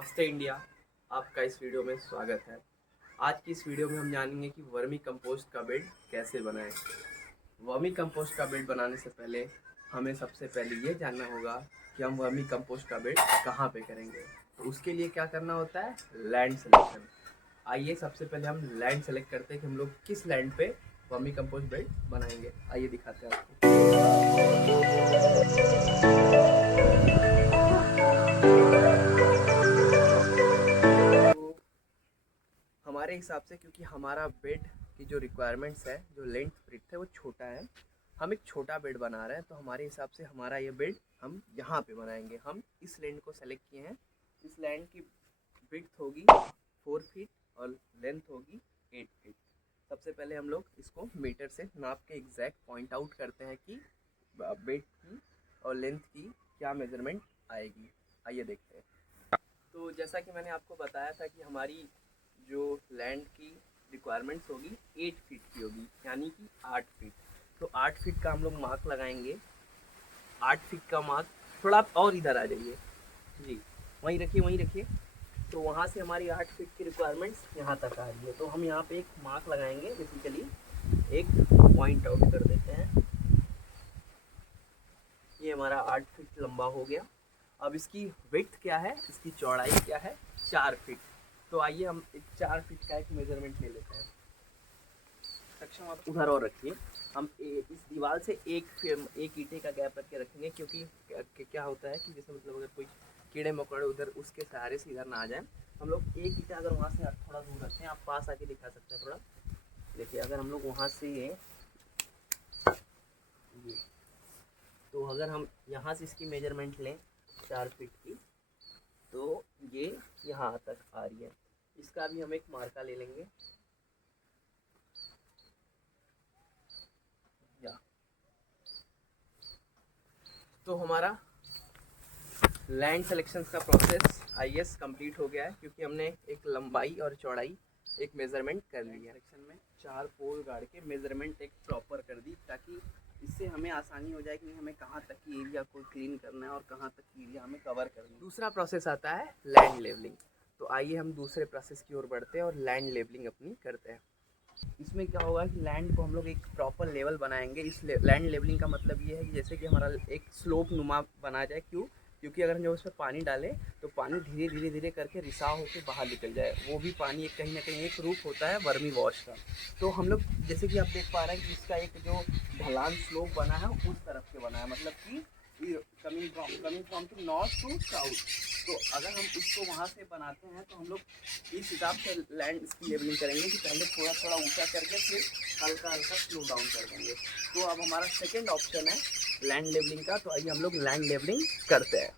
नमस्ते इंडिया, आपका इस वीडियो में स्वागत है। आज की इस वीडियो में हम जानेंगे कि वर्मी कंपोस्ट का बेड कैसे बनाएं। वर्मी कंपोस्ट का बेड बनाने से पहले हमें सबसे पहले ये जानना होगा कि हम वर्मी कंपोस्ट का बेड कहाँ पे करेंगे। तो उसके लिए क्या करना होता है, लैंड सिलेक्शन। आइए सबसे पहले हम लैंड सेलेक्ट करते हैं कि हम लोग किस लैंड पे वर्मी कंपोस्ट बेड बनाएंगे। आइए दिखाते हैं आपको। हमारे हिसाब से, क्योंकि हमारा बेड की जो रिक्वायरमेंट्स है, जो लेंथ ब्रेड्थ है वो छोटा है, हम एक छोटा बेड बना रहे हैं, तो हमारे हिसाब से हमारा ये बेड हम यहाँ पे बनाएंगे। हम इस लैंड को सेलेक्ट किए हैं। इस लैंड की विड्थ होगी 4 फीट और लेंथ होगी 8 फीट। सबसे पहले हम लोग इसको मीटर से नाप के एग्जैक्ट पॉइंट आउट करते हैं कि बेड की और लेंथ की क्या मेजरमेंट आएगी। आइए देखते हैं। तो जैसा कि मैंने आपको बताया था कि हमारी जो लैंड की रिक्वायरमेंट्स होगी 8 फीट की होगी, यानी कि 8 फीट। तो 8 फीट का हम लोग मार्क लगाएंगे। 8 फीट का मार्क, थोड़ा आप और इधर आ जाइए जी, वहीं रखिए वहीं रखिए। तो वहाँ से हमारी 8 फीट की रिक्वायरमेंट्स यहाँ तक आ रही है। तो हम यहाँ पे एक मार्क लगाएंगे, बेसिकली एक पॉइंट आउट कर देते हैं। ये हमारा 8 फीट लंबा हो गया। अब इसकी विड्थ क्या है, इसकी चौड़ाई क्या है, 4 फीट। तो आइए हम एक 4 फीट का एक मेजरमेंट ले लेते हैं। सक्षम आप उधर और रखिए। हम इस दीवार से एक ईंटे का गैप रख के रखेंगे, क्योंकि क्या होता है कि जैसे मतलब अगर कोई कीड़े मकोड़े उधर उसके सहारे से इधर ना आ जाए। हम लोग एक ईंटा अगर वहाँ से थोड़ा दूर रखते हैं, आप पास आके दिखा सकते हैं थोड़ा। देखिए, अगर हम लोग वहाँ से ये तो अगर हम यहाँ से इसकी मेजरमेंट लें 4 फीट की, तो ये यहाँ तक आ रही है। इसका भी हम एक मार्का ले लेंगे। या तो हमारा लैंड सिलेक्शन का प्रोसेस आईएस कंप्लीट हो गया है, क्योंकि हमने एक लंबाई और चौड़ाई एक मेज़रमेंट कर ली है। सेक्शन में 4 पोल गाड़ के मेज़रमेंट एक प्रॉपर कर दी, ताकि इससे हमें आसानी हो जाए कि हमें कहाँ तक की एरिया को क्लीन करना है और कहाँ तक की एरिया हमें कवर करना है। दूसरा प्रोसेस आता है लैंड लेवलिंग। तो आइए हम दूसरे प्रोसेस की ओर बढ़ते हैं और लैंड लेवलिंग अपनी करते हैं। इसमें क्या होगा कि लैंड को हम लोग एक प्रॉपर लेवल बनाएंगे। इस लैंड लेवलिंग का मतलब ये है कि जैसे कि हमारा एक स्लोप नुमा बना जाए। क्योंकि अगर हम जब उस पर पानी डालें तो पानी धीरे धीरे धीरे करके रिसाव होकर बाहर निकल जाए। वो भी पानी एक कहीं ना कहीं एक रूप होता है वर्मी वॉश का। तो हम लोग जैसे कि आप देख पा रहे हैं कि इसका एक जो ढलान स्लोप बना है उस तरफ से बना है, मतलब कि coming from to north to south. तो अगर हम उसको वहाँ से बनाते हैं तो हम लोग इस हिसाब से लैंड इसकी लेवलिंग करेंगे कि पहले थोड़ा थोड़ा ऊंचा करके फिर हल्का हल्का स्लो डाउन कर देंगे। तो अब हमारा सेकंड ऑप्शन है लैंड लेवलिंग का। तो आइए हम लोग लैंड लेवलिंग करते हैं।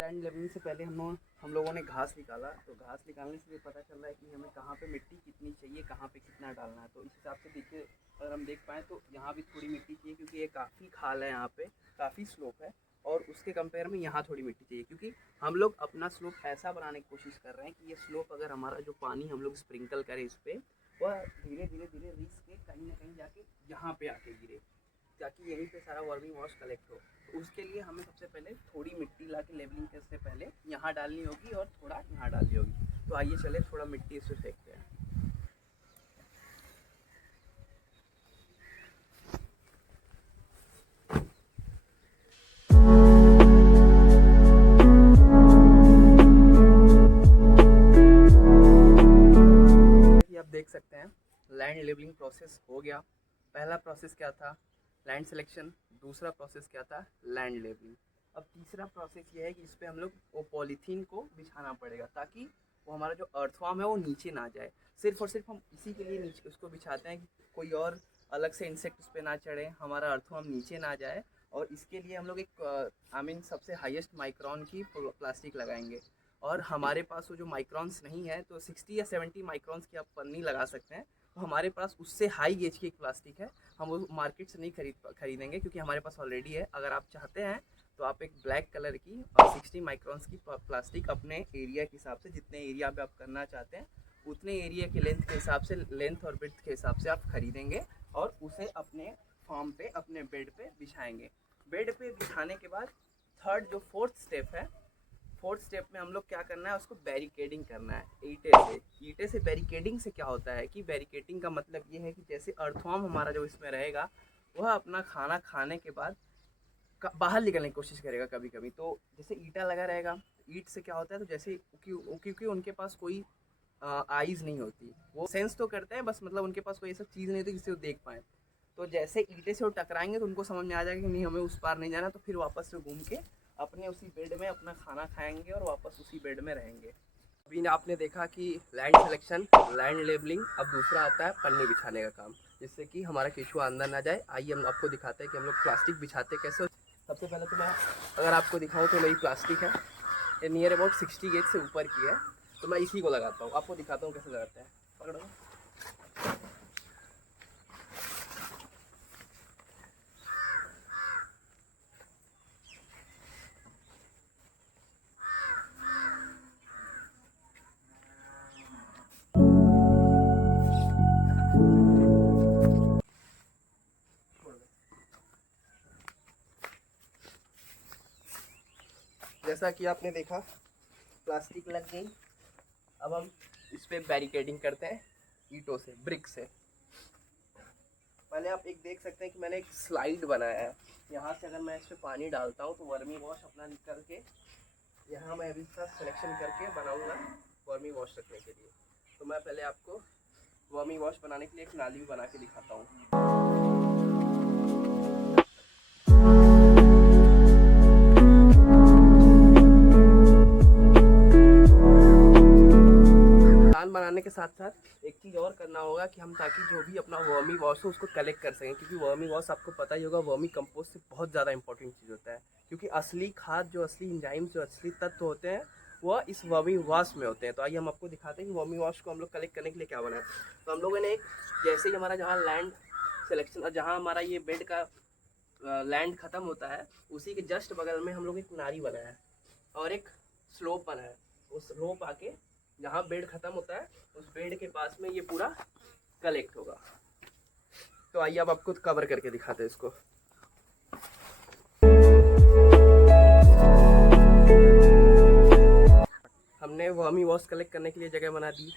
लैंड लेवलिंग से पहले हम लोगों ने घास निकाला। तो घास निकालने से भी पता चल रहा है कि हमें कहाँ पे मिट्टी कितनी चाहिए, कहाँ पे कितना डालना है। तो इस हिसाब से देखिए, अगर हम देख पाएँ तो यहाँ भी थोड़ी मिट्टी चाहिए, क्योंकि ये काफ़ी खाल है, यहाँ पे काफ़ी स्लोप है। और उसके कंपेयर में यहाँ थोड़ी मिट्टी चाहिए, क्योंकि हम लोग अपना स्लोप ऐसा बनाने की कोशिश कर रहे हैं कि ये स्लोप, अगर हमारा जो पानी हम लोग स्प्रिंकल करें इस पर, वह धीरे धीरे धीरे रिस के कहीं ना कहीं जाके यहाँ पे आके गिरे, ताकि यहीं पे सारा वर्मी वॉश कलेक्ट हो। तो उसके लिए हमें सबसे पहले थोड़ी मिट्टी ला के लेवलिंग करने से पहले यहाँ डालनी होगी और थोड़ा यहाँ डालनी होगी। तो आइए चले थोड़ा मिट्टी इससे फेंकते हैं। आप देख सकते हैं लैंड लेवलिंग प्रोसेस हो गया। पहला प्रोसेस क्या था, लैंड सिलेक्शन। दूसरा प्रोसेस क्या था, लैंड लेवलिंग। अब तीसरा प्रोसेस ये है कि इस पर हम लोग वो पॉलीथीन को बिछाना पड़ेगा, ताकि वो हमारा जो अर्थवॉर्म है वो नीचे ना जाए। सिर्फ और सिर्फ हम इसी के लिए नीचे उसको बिछाते हैं कि कोई और अलग से इंसेक्ट उस पर ना चढ़े, हमारा अर्थवॉर्म नीचे ना जाए। और इसके लिए हम लोग एक सबसे हाईएस्ट माइक्रोन की प्लास्टिक लगाएंगे। और हमारे पास वो जो माइक्रॉन्स नहीं है, तो 60 या 70 माइक्रॉन्स की आप पन्नी लगा सकते हैं। तो हमारे पास उससे हाई गेज की एक प्लास्टिक है, हम वो मार्केट से नहीं खरीदेंगे, क्योंकि हमारे पास ऑलरेडी है। अगर आप चाहते हैं तो आप एक ब्लैक कलर की और 60 माइक्रॉन्स की प्लास्टिक अपने एरिया के हिसाब से, जितने एरिया पे आप करना चाहते हैं उतने एरिया के लेंथ के हिसाब से, लेंथ और विड्थ के हिसाब से आप खरीदेंगे और उसे अपने फॉर्म पे, अपने बेड पे बिछाएंगे। बेड पे बिछाने के बाद फोर्थ स्टेप है, फोर्थ स्टेप में हम लोग क्या करना है, उसको बैरिकेडिंग करना है ईंटे से। ईंटे से बैरिकेडिंग से क्या होता है कि बैरिकेडिंग का मतलब ये है कि जैसे अर्थवॉर्म हमारा जो इसमें रहेगा वह अपना खाना खाने के बाद बाहर निकलने की कोशिश करेगा कभी कभी। तो जैसे ईंटा लगा रहेगा, ईंट से क्या होता है, तो जैसे क्योंकि उनके पास कोई आईज़ नहीं होती, वो सेंस तो करते हैं बस, मतलब उनके पास कोई ऐसा चीज़ नहीं होती जिससे वो देख पाएँ। तो जैसे ईंटे से वो टकराएंगे तो उनको समझ में आ जाएगा कि नहीं हमें उस पार नहीं जाना, तो फिर वापस से घूम के अपने उसी बेड में अपना खाना खाएंगे और वापस उसी बेड में रहेंगे। अभी आपने देखा कि लैंड सिलेक्शन, लैंड लेबलिंग, अब दूसरा आता है पन्नी बिछाने का काम, जिससे कि हमारा केचुआ अंदर ना जाए। आइए हम आपको दिखाते हैं कि हम लोग प्लास्टिक बिछाते कैसे। सबसे पहले तो मैं अगर आपको दिखाऊं तो मेरी प्लास्टिक है, ये नियर अबाउट 60 गेज से ऊपर की है, तो मैं इसी को लगाता हूँ। आपको दिखाता हूँ कैसे लगाते हैं, पकड़ो। जैसा कि आपने देखा प्लास्टिक लग गई, अब हम इस पर बैरिकेडिंग करते हैं ईंटों से, ब्रिक से। पहले आप एक देख सकते हैं कि मैंने एक स्लाइड बनाया है, यहाँ से अगर मैं इस पर पानी डालता हूँ तो वर्मी वॉश अपना निकल के यहाँ मैं अभी इसका सिलेक्शन करके बनाऊँगा वर्मी वॉश रखने के लिए। तो मैं पहले आपको वर्मी वॉश बनाने के लिए एक नाली भी बना के दिखाता हूँ। बनाने के साथ साथ एक चीज़ और करना होगा कि हम, ताकि जो भी अपना वर्मी वॉश हो उसको कलेक्ट कर सकें, क्योंकि वर्मी वॉश आपको पता ही होगा वर्मी कंपोस्ट से बहुत ज़्यादा इंपॉर्टेंट चीज़ होता है, क्योंकि असली खाद, जो असली एंजाइम्स, जो असली तत्व होते हैं वह इस वर्मी वॉश में होते हैं। तो आइए हम आपको दिखाते हैं कि वर्मी वॉश को हम लोग कलेक्ट करने के लिए क्या बनाए। तो हम लोगों ने एक, जैसे ही हमारा जहाँ लैंड सिलेक्शन और जहाँ हमारा ये बेड का लैंड ख़त्म होता है उसी के जस्ट बगल में हम लोग एक नाली बनाया है और एक स्लोप बनाया है। उस स्लोप आके जहाँ बेड ख़त्म होता है उस बेड के पास में ये पूरा कलेक्ट होगा। तो आइए अब आपको कवर करके दिखाते हैं इसको। हमने वर्मी वॉश कलेक्ट करने के लिए जगह बना दी,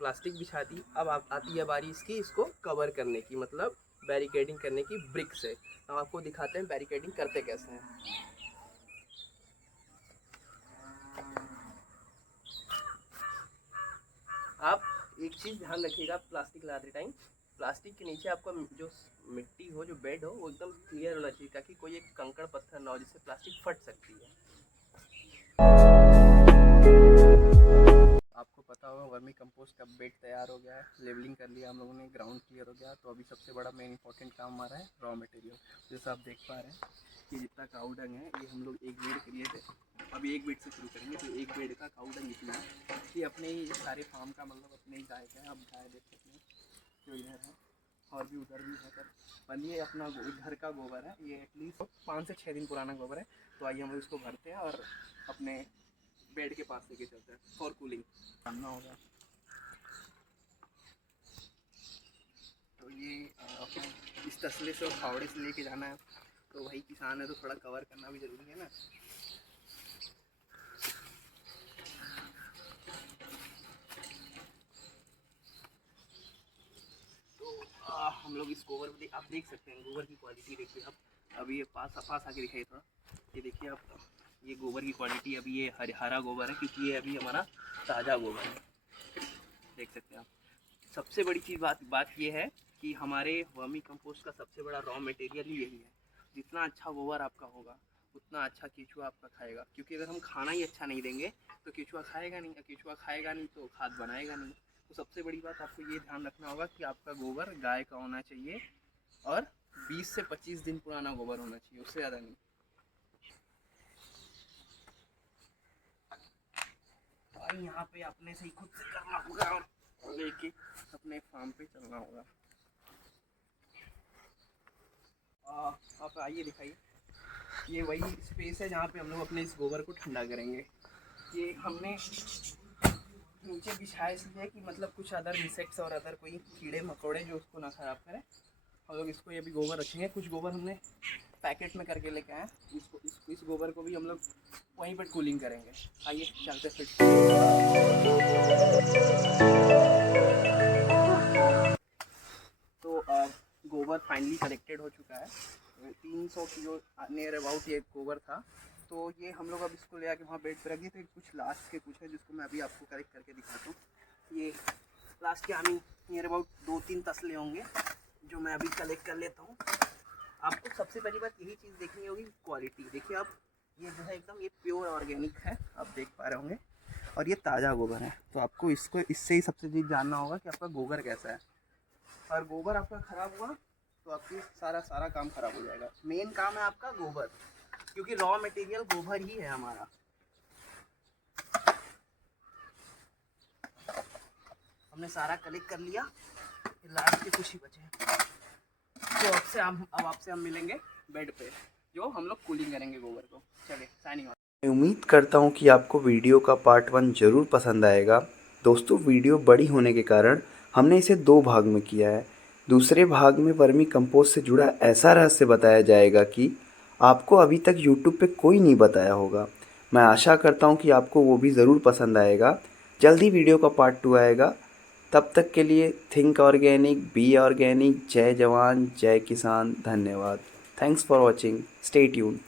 प्लास्टिक बिछा दी, अब आती है बारी इसको कवर करने की, मतलब बैरिकेडिंग करने की ब्रिक से। हम आपको दिखाते हैं बैरिकेडिंग करते कैसे हैं। आप एक चीज़ ध्यान रखिएगा प्लास्टिक लगाते टाइम, प्लास्टिक के नीचे आपका जो मिट्टी हो, जो बेड हो, वो एकदम क्लियर होना चाहिए, ताकि कोई एक कंकड़ पत्थर ना हो जिससे प्लास्टिक फट सकती है। आपको पता होगा वर्मी कंपोस्ट का बेड तैयार हो गया है, लेवलिंग कर लिया हम लोगों ने, ग्राउंड क्लियर हो गया। तो अभी सबसे बड़ा मेन इंपॉर्टेंट काम हमारा है रॉ मटेरियल। जैसा आप देख पा रहे हैं कि जितना काऊ डंग है ये हम लोग एक बेड किए थे, अभी एक बेड से शुरू करेंगे। तो एक बेड का काऊ डंग इतना है कि अपने ही सारे फार्म का, मतलब अपने ही गाय का है। आप गाय देख सकते हैं जो इधर है और भी उधर भी है, पर ये अपना घर का गोबर है, ये एटलीस्ट 5 से 6 दिन पुराना गोबर है। तो आइए हम इसको भरते हैं और अपने बेड के पास लेके चलते हैं फॉर कूलिंग करना होगा। तो ये इस तसले से और फावड़े से लेके जाना है, तो वही किसान है तो थोड़ा कवर करना भी ज़रूरी है ना। तो हम लोग इस गोबर को आप देख सकते हैं, गोबर की क्वालिटी देखिए आप। अभी ये पास आके दिखाइए थोड़ा, ये देखिए आप, ये गोबर की क्वालिटी, अभी ये हरा गोबर है क्योंकि ये अभी हमारा ताज़ा गोबर है, देख सकते हैं आप। सबसे बड़ी चीज़ बात ये है कि हमारे वर्मी कंपोस्ट का सबसे बड़ा रॉ मटेरियल ही यही है। जितना अच्छा गोबर आपका होगा उतना अच्छा केचुआ आपका खाएगा, क्योंकि अगर हम खाना ही अच्छा नहीं देंगे तो केचुआ खाएगा नहीं, केचुआ खाएगा नहीं तो खाद बनाएगा नहीं। तो सबसे बड़ी बात आपको ये ध्यान रखना होगा कि आपका गोबर गाय का होना चाहिए और 20 से 25 दिन पुराना गोबर होना चाहिए, उससे ज़्यादा नहीं। और यहाँ पे अपने से ही खुद से करना होगा और लेके अपने फार्म पे चलना होगा। आप आइए दिखाइए। ये वही स्पेस है जहाँ पे हम लोग अपने इस गोबर को ठंडा करेंगे। ये हमने नीचे बिछाया इसलिए कि मतलब कुछ अदर इंसेक्ट्स और अदर कोई कीड़े मकोड़े जो उसको ना ख़राब करें। हम लोग इसको ये भी गोबर रखेंगे। कुछ गोबर हमने पैकेट में करके लेके आए, इस गोबर को भी हम लोग वहीं पर कूलिंग करेंगे। आइए चलते फिर। तो गोबर फाइनली कलेक्टेड हो चुका है। 300 किलो नियर अबाउट ये गोबर था। तो ये हम लोग अब इसको ले आके वहाँ बेड पर रख दिए। तो कुछ लास्ट के कुछ है जिसको मैं अभी आपको कलेक्ट करके दिखाता हूँ। ये लास्ट के आई नियर अबाउट 2-3 तसले होंगे जो मैं अभी कलेक्ट कर लेता हूँ। आपको सबसे पहली बात यही चीज़ देखनी होगी, क्वालिटी। देखिए आप, ये जो है एकदम ये प्योर ऑर्गेनिक है, आप देख पा रहे होंगे, और ये ताज़ा गोबर है। तो आपको इसको इससे ही सबसे चीज़ जानना होगा कि आपका गोबर कैसा है। और गोबर आपका ख़राब हुआ तो आपकी सारा काम ख़राब हो जाएगा। मेन काम है आपका गोबर, क्योंकि रॉ मटेरियल गोबर ही है हमारा। हमने सारा कलेक्ट कर लिया, लास्ट के कुछ ही बचे हैं। तो अब आपसे हम मिलेंगे बेड पे, जो हम लोग कूलिंग करेंगे गोबर को। चलिए साइनिंग ऑफ। मैं उम्मीद करता हूँ कि आपको वीडियो का पार्ट 1 ज़रूर पसंद आएगा। दोस्तों, वीडियो बड़ी होने के कारण हमने इसे 2 भाग में किया है। दूसरे भाग में वर्मी कंपोस्ट से जुड़ा ऐसा रहस्य बताया जाएगा कि आपको अभी तक यूट्यूब पे कोई नहीं बताया होगा। मैं आशा करता हूँ कि आपको वो भी ज़रूर पसंद आएगा। जल्दी वीडियो का पार्ट 2 आएगा। तब तक के लिए थिंक ऑर्गेनिक, बी ऑर्गेनिक। जय जवान, जय किसान। धन्यवाद। Thanks for watching. Stay tuned.